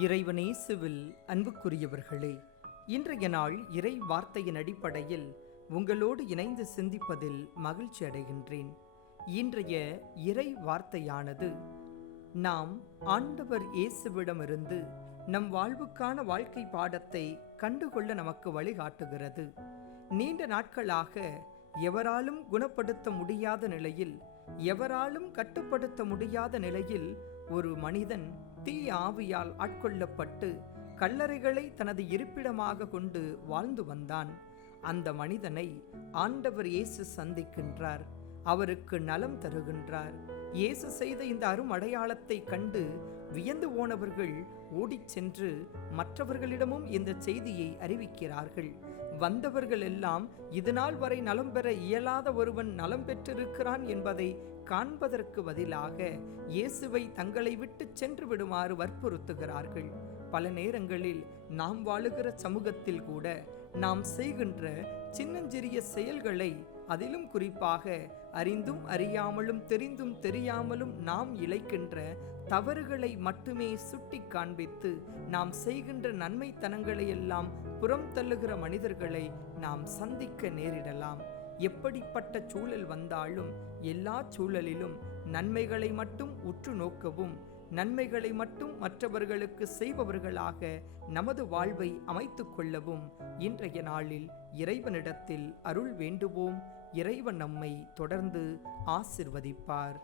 இறைவனேசுவில் அன்புக்குரியவர்களே இன்றைய நாள் இறை வார்த்தையின் அடிப்படையில் உங்களோடு இணைந்து சிந்திப்பதில் மகிழ்ச்சி அடைகின்றேன். இன்றைய இறை வார்த்தையானது நாம் ஆண்டவர் இயேசுவிடமிருந்து நம் வாழ்வுக்கான வாழ்க்கை பாடத்தை கண்டுகொள்ள நமக்கு வழிகாட்டுகிறது. நீண்ட நாட்களாக எவராலும் குணப்படுத்த முடியாத நிலையில் எவராலும் கட்டுப்படுத்த முடியாத நிலையில் ஒரு மனிதன் தீ ஆவியால் ஆட்கொள்ளப்பட்டு கல்லறைகளை தனது இருப்பிடமாக கொண்டு வாழ்ந்து வந்தான். அந்த மனிதனை ஆண்டவர் இயேசு சந்திக்கின்றார். அவருக்கு நலம் தருகின்றார். இயேசு செய்த இந்த அரும் அடையாளத்தை கண்டு வியந்து போனவர்கள் ஓடிச் சென்று மற்றவர்களிடமும் இந்த செய்தியை அறிவிக்கிறார்கள். வந்தவர்கள் எல்லாம் இதுநாள் வரை நலம் பெற இயலாத ஒருவன் நலம் பெற்றிருக்கிறான் என்பதை காண்பதற்கு பதிலாக இயேசுவை தங்களை விட்டு சென்று விடுமாறு வற்புறுத்துகிறார்கள். பல நேரங்களில் நாம் வாழுகிற சமூகத்தில் கூட நாம் செய்கின்ற சின்னஞ்சிறிய செயல்களை அதிலும் குறிப்பாக அறிந்தும் அறியாமலும் தெரிந்தும் தெரியாமலும் நாம் இழைக்கின்ற தவறுகளை மட்டுமே சுட்டி காண்பித்து நாம் செய்கின்ற நன்மைத்தனங்களை எல்லாம் புறம் தள்ளுகிற மனிதர்களை நாம் சந்திக்க நேரிடலாம். எப்படிப்பட்ட சூழல் வந்தாலும் எல்லா சூழலிலும் நன்மைகளை மட்டும் உற்று நோக்கவும் நன்மைகளை மட்டும் மற்றவர்களுக்கு செய்பவர்களாக நமது வாழ்வை அமைத்து கொள்ளவும் இன்றைய நாளில் இறைவனிடத்தில் அருள் வேண்டுவோம். இறைவன் நம்மை தொடர்ந்து ஆசிர்வதிப்பார்.